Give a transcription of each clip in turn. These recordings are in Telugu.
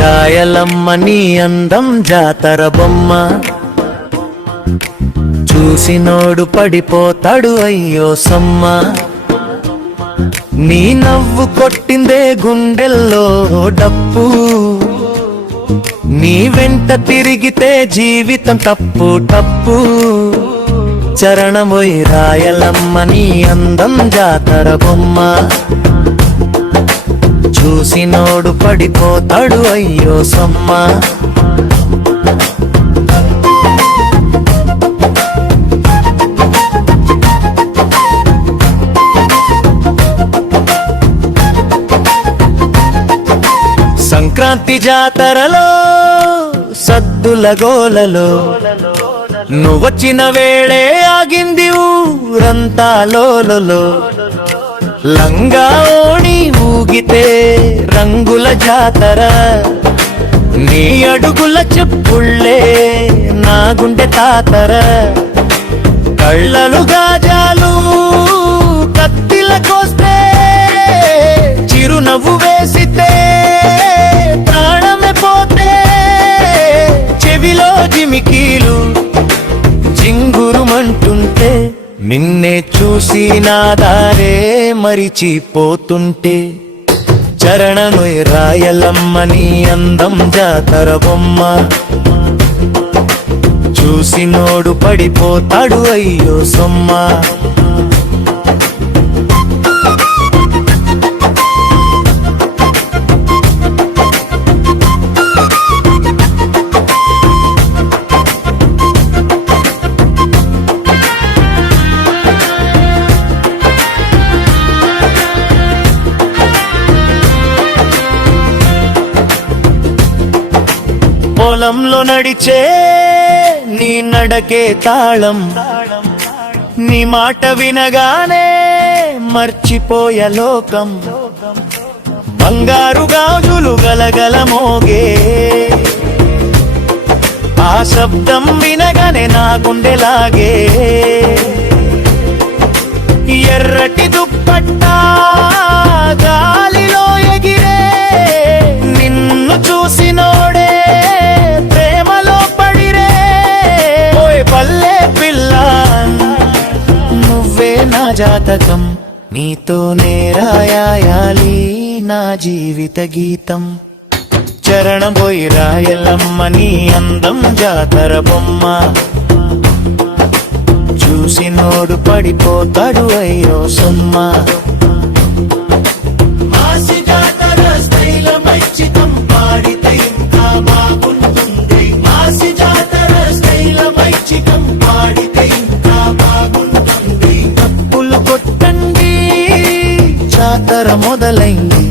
రాయలమ్మ నీ అందం జాతర బొమ్మ, చూసినోడు పడిపోతాడు అయ్యో సమ్మ. నీ నవ్వు కొట్టిందే గుండెల్లో డప్పు, నీ వెంట తిరిగితే జీవితం తప్పు టప్పు. చరణమొయ్ రాయలమ్మ నీ అందం జాతర బొమ్మ, చూసినోడు పడిపోతాడు అయ్యో సమ్మ. సంక్రాంతి జాతరలో సద్దుల గోలలో నువ్వొచ్చిన వేళే ఆగింది ఊరంతా లోలలో. లంగా ఓణి ఊగితే రంగుల జాతర, నీ అడుగుల చెప్పుళ్ళే నా గుండె తాతర. కళ్ళలు గాజాలు కత్తిల కోస్తే, చిరునవ్వు వేసితే ప్రాణమే పోతే, చెవిలో జిమికీలు జింగురుమంటుంటే, నిన్నే చూసి నా దారే మరిచిపోతుంటే. చరణమొయ్ రాయలమ్మ నీ అందం జాతర బొమ్మ, చూసినోడు పడిపోతాడు అయ్యో సొమ్మ. పొలంలో నడిచే నీ నడకే తాళం, నీ మాట వినగానే మర్చిపోయ లోకం. బంగారు గాజులు గలగల మోగే, ఆ శబ్దం వినగానే నా గుండెలాగే. ఎర్రటి దుప్పట్టా గాలిలో ఎగిరే, నిన్ను చూసినోడే ప్రేమలో పడిరే. ఓయ్ పల్లె పిల్ల నువ్వే నా జాతకం, నీతోనే రాయాలి నా జీవిత గీతం. చరణమొయ్ రాయలమ్మ నీ అందం జాతర బొమ్మ, చూసినోడు పడిపోతాడు అయ్యో సొమ్మ. మాసి జాతర స్టైల మైచితం పాడితే ఇంకా బాగుంటుంది. మాసి జాతర స్టైల మైచితం పాడితే ఇంకా బాగుంటుంది. తప్పులు కొట్టండి జాతర మొదలైంది,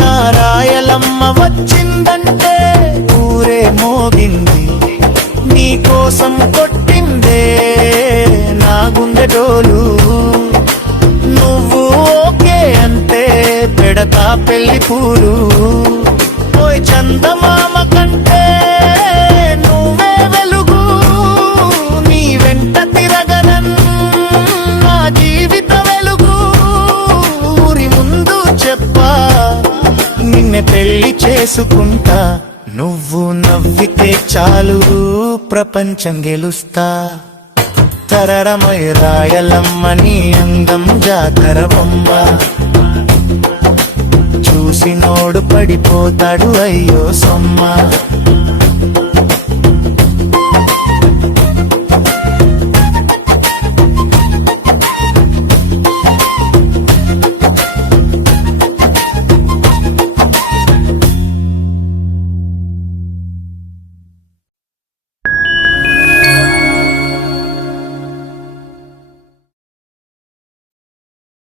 నా రాయలమ్మ వచ్చిందంటే ఊరే మోగింది. నీ కోసం కొట్టిందే నా గుండె డోలు, నువ్వు ఓకే అంటే పెడతా పెళ్లి పూలు. ఓయ్ చందమామ కంటే నువ్వే వెలుగు, నీ వెంట తిరగనన్నా జీవిత వెలుగు. ఊరి ముందు చెప్పా నిన్నే పెళ్లి చేసుకుంటా, నువ్వు నవ్వితే చాలు ప్రపంచం గెలుస్తా. తరరమొయ్ రాయలమ్మ నీ అందం జాతర బొమ్మ, చూసినోడు పడిపోతాడు అయ్యో సొమ్మ.